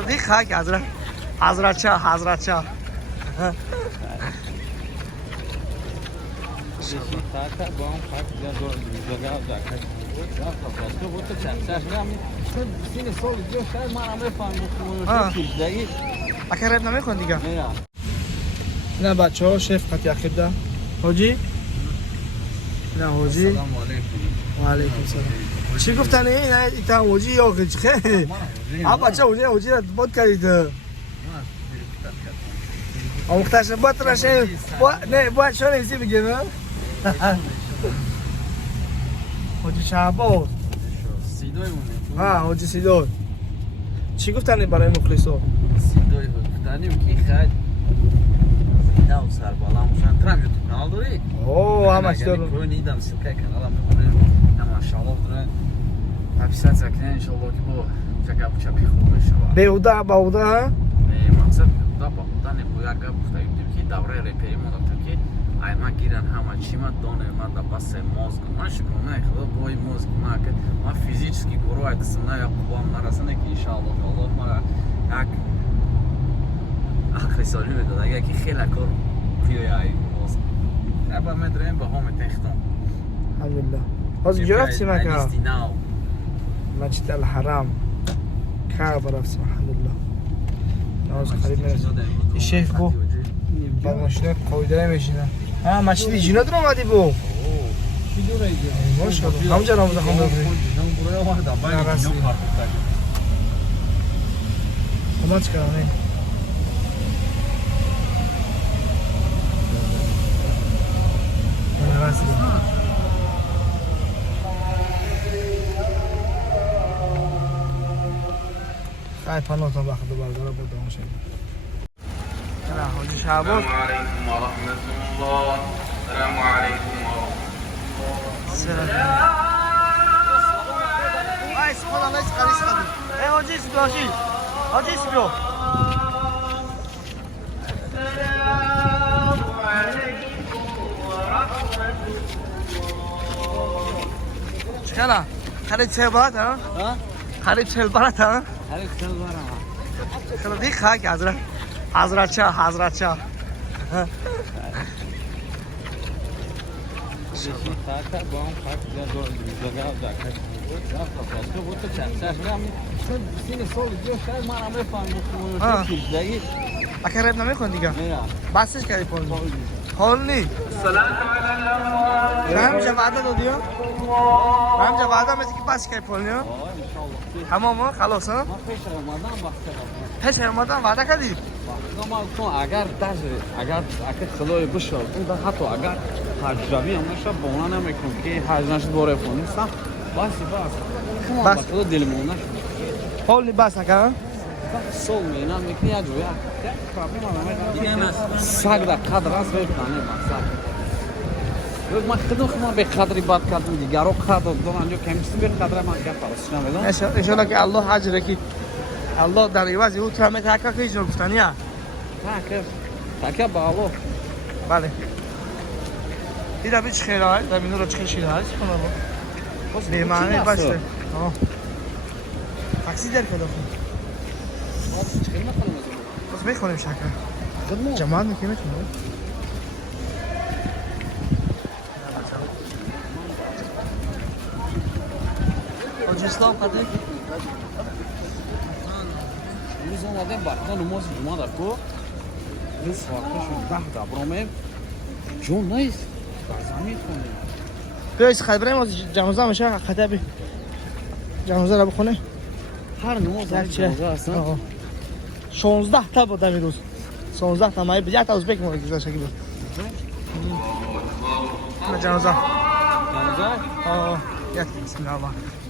دیگه خاک حضرت شاه اکرم نمیخوان دیگه نه بچه ها شیف قطعی اخیر ده حاجی نه حاجی سلام علیکم و علیکم سلام چی گفتن این ایتا حاجی یا خیلی بچه حاجی را بود کردید آموختش باید راشه نه باید شو نیستی بگیم حاجی شعبان سیدای مونه ها حاجی سیدای چی گفتن برای مخلصا سیدای گفتنیم که خیلی نه سر بالا مشان ترام یوتیوب کانال داری اوه همش دارم کوی نیدم سیلکای کانالم میکنه اما ماشاءالله داره اپیزود زکنه ان شاء الله که با جگاب چپی خوب بشه بیهوده باوده ها مقصد دا با خودن نبویا گپ گفتیم که دوره رپری ما تو که ایما گیرن همه چی ما دونه ما دا بس موز ما شکونه خدا بوی موز ما که ما فیزیکی گروه ادسنا یا قوام نرسنه که ان شاء الله الله ما یک آخری سالی بده دیگه که خیلی کار پیای موز ابا مدرن با هم تختم الحمدلله باز جرات ما که استیناو مسجد الحرام كعبة رفس الحمد لله ناز قريب من الشيف بو بعد ما شنو قوي دايما ماشينا ها مسجد جنود رو اومدی بو ما شاء الله همجا نامزه خون ببری ما چیکار کنیم خیلی پناهتان وقت دو برگره بود دوام شد نه حاجی شعبان السلام علیکم و رحمت الله السلام علیکم و سلام ای سبحان الله اسقالیس خدیم ای حاجی اسبی حاجی اسبی چکلا خرید چه برات ها؟ خرید چه برات ها؟ خیلی دیگه خاک حضرت شاه اکرم نمیخوان دیگه بسش کردی پول نی همجا وعده دادی همجا وعده میدی که بس کردی پول نی همه خلاص ها پیش رمضان وعده کردی اگر خدای بشه حتی اگر حج روی همش با اونا نمیکنم که حج نشد باره نیستم بس خدا دلمون نشد پول نی بس نکردن سول مینا میکنی یا جویا سگ در قدر است بکنه ما خودم ما به قدری باد کردم دیگه رو قدر دارم جو کمیستی به قدر ما گپ است ان شاء الله که الله حاضر کی الله در ایواز او تو همه تاکا کی جو گفتن یا تاکا با الله بله دیدم بیچ خیلی های در مینو رو چه خیلی هست کنم باز بیمعنی باشه تاکسی در کدوم باز میخونیم شکر جماعت میکنیم حاجی اسلام قدیم روز اومدم وقتا نماز جمعه در تو این ساعتشون 10 دبرامه جون نیست زمین خونه بیایید خیلی ما جنازه میشه خطبی جنازه رو بخونه هر نماز در جنازه هستن 16 تا بود در روز 16 تا مایی بجات ازبک ما گذاشته کی بود جنازه جنازه یا بسم الله